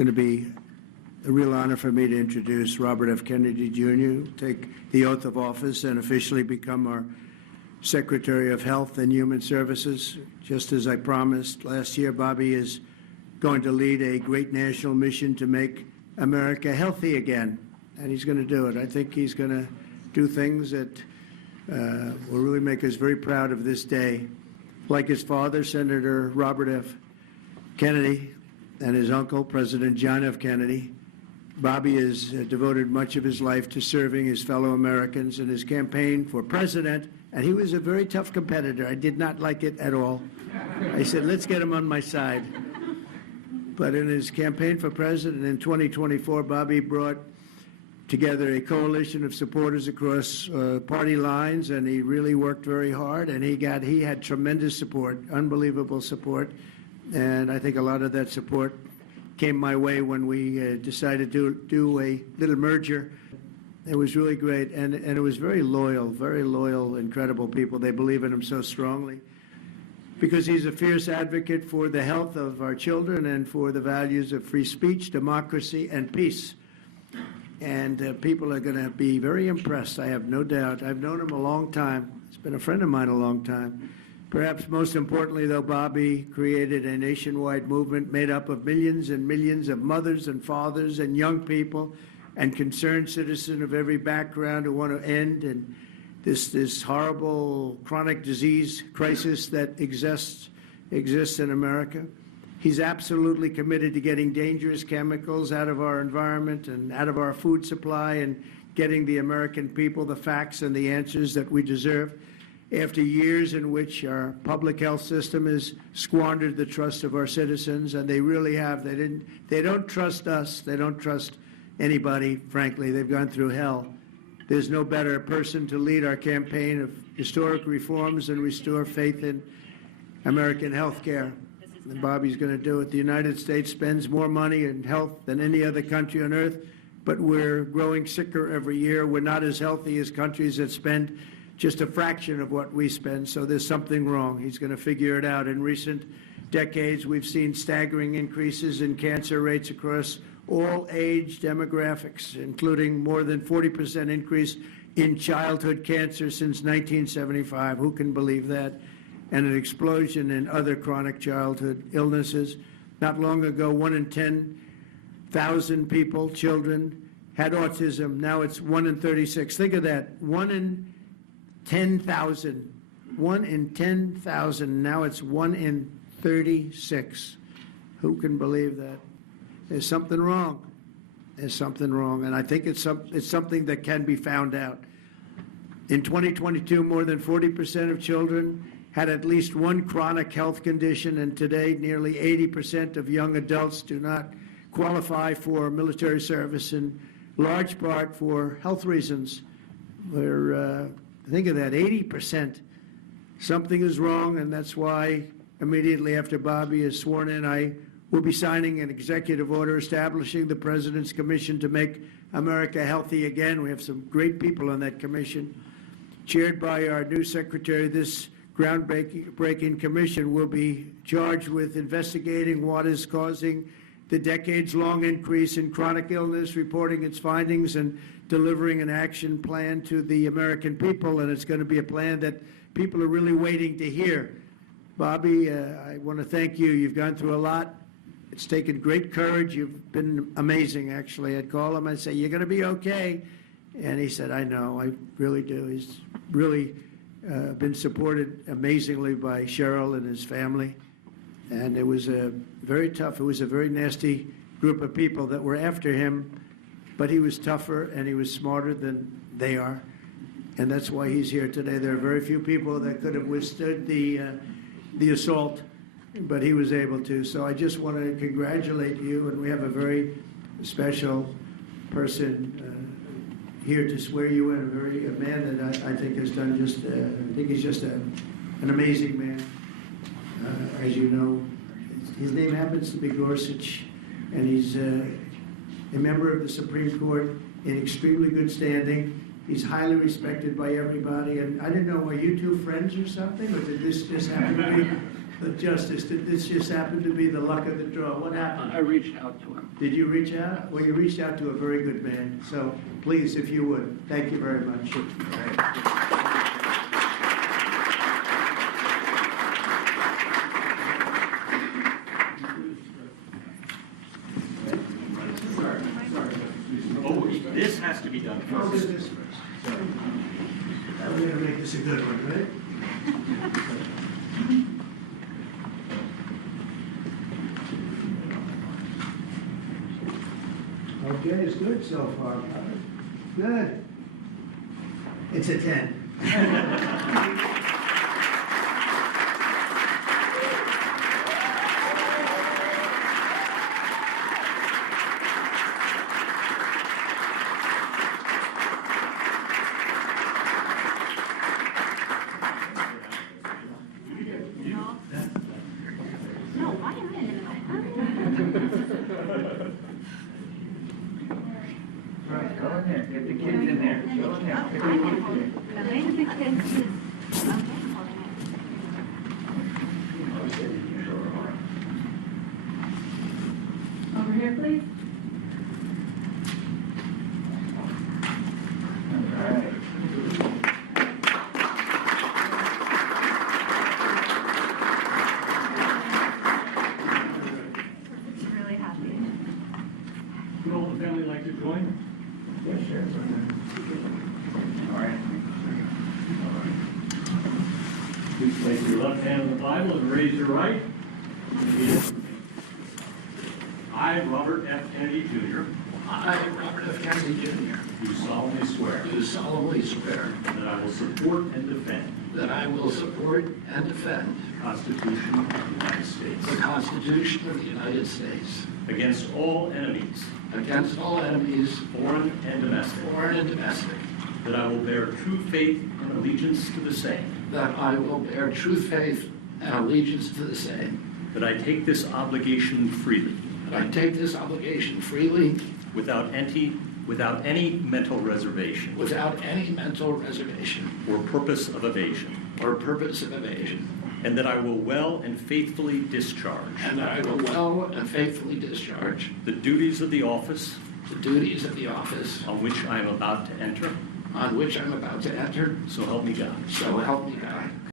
It's going to be a real honor for me to introduce Robert F. Kennedy, Jr., take the oath of office and officially become our Secretary of Health and Human Services. Just as I promised last year, Bobby is going to lead a great national mission to make America healthy again, and he's going to do it. I think he's going to do things that will really make us very proud of this day. Like his father, Senator Robert F. Kennedy, and his uncle, President John F. Kennedy, Bobby has devoted much of his life to serving his fellow Americans in his campaign for president, and he was a very tough competitor. I did not like it at all. I said, let's get him on my side. But in his campaign for president in 2024, Bobby brought together a coalition of supporters across party lines, and he really worked very hard, and he had tremendous support, unbelievable support, and I think a lot of that support came my way when we decided to do a little merger. It was really great, and it was very loyal, incredible people. They believe in him so strongly because he's a fierce advocate for the health of our children and for the values of free speech, democracy, and peace. And people are going to be very impressed, I have no doubt. I've known him a long time. He's been a friend of mine a long time. Perhaps most importantly, though, Bobby created a nationwide movement made up of millions and millions of mothers and fathers and young people and concerned citizens of every background who want to end and this horrible chronic disease crisis that exists in America. He's absolutely committed to getting dangerous chemicals out of our environment and out of our food supply and getting the American people the facts and the answers that we deserve. After years in which our public health system has squandered the trust of our citizens, and they really have. They don't trust us. They don't trust anybody, frankly. They've gone through hell. There's no better person to lead our campaign of historic reforms and restore faith in American health care. And Bobby's going to do it. The United States spends more money in health than any other country on earth, but we're growing sicker every year. We're not as healthy as countries that spend just a fraction of what we spend, so there's something wrong. He's going to figure it out. In recent decades, we've seen staggering increases in cancer rates across all age demographics, including more than 40% increase in childhood cancer since 1975. Who can believe that? And an explosion in other chronic childhood illnesses. Not long ago, 1 in 10,000 people, children, had autism. Now it's 1 in 36. Think of that. 1 in 10,000. 1 in 10,000. Now it's 1 in 36. Who can believe that? There's something wrong. There's something wrong. And I think it's something that can be found out. In 2022, more than 40% of children had at least one chronic health condition, and today nearly 80% of young adults do not qualify for military service, in large part for health reasons. Think of that, 80%. Something is wrong, and that's why immediately after Bobby is sworn in, I will be signing an executive order establishing the President's Commission to make America healthy again. We have some great people on that commission. Chaired by our new secretary, this groundbreaking commission will be charged with investigating what is causing the decades-long increase in chronic illness, reporting its findings, and delivering an action plan to the American people. And it's going to be a plan that people are really waiting to hear. Bobby, I want to thank you. You've gone through a lot. It's taken great courage. You've been amazing, actually. I'd call him and say, you're going to be okay. And he said, I know, I really do. He's really been supported amazingly by Cheryl and his family. And it was very tough. It was a very nasty group of people that were after him, but he was tougher and he was smarter than they are. And that's why he's here today. There are very few people that could have withstood the assault, but he was able to. So I just want to congratulate you, and we have a very special person here to swear you in, a man that I think has done just, I think he's just an amazing man. As you know, his name happens to be Gorsuch, and he's a member of the Supreme Court in extremely good standing. He's highly respected by everybody, and I didn't know, were you two friends or something, or did this just happen to be? But Justice, did this just happen to be the luck of the draw? What happened? I reached out to him. Did you reach out? Well, you reached out to a very good man. So please, if you would, thank you very much. Oh, this has to be done I'll do first. this first. We're going to make this a good one, right? Okay, it's good so far. Good. It's a 10. No, why am I in Right, go in there, get the kids in there. Go in there, get the kids in there. Over here, please. All right. Really happy. Would all the family like to join? Yes, sure. All right. Please place your left hand on the Bible and raise your right. Repeat after me. I, Robert F. Kennedy, Jr., I, Robert F. Kennedy Jr., do solemnly swear do solemnly swear that I will support and defend that I will support and defend the Constitution of the United States the Constitution of the United States against all enemies, against all enemies, foreign and domestic, foreign and domestic, that I will bear true faith and allegiance to the same, that I will bear true faith and allegiance to the same, that I take this obligation freely, that I take this obligation freely without any mental reservation without any mental reservation or purpose of evasion, or purpose of evasion, and that I will well and faithfully discharge and that I will well and faithfully discharge the duties of the office the duties of the office on which I am about to enter. on which I'm about to enter. So help me God. So help me God.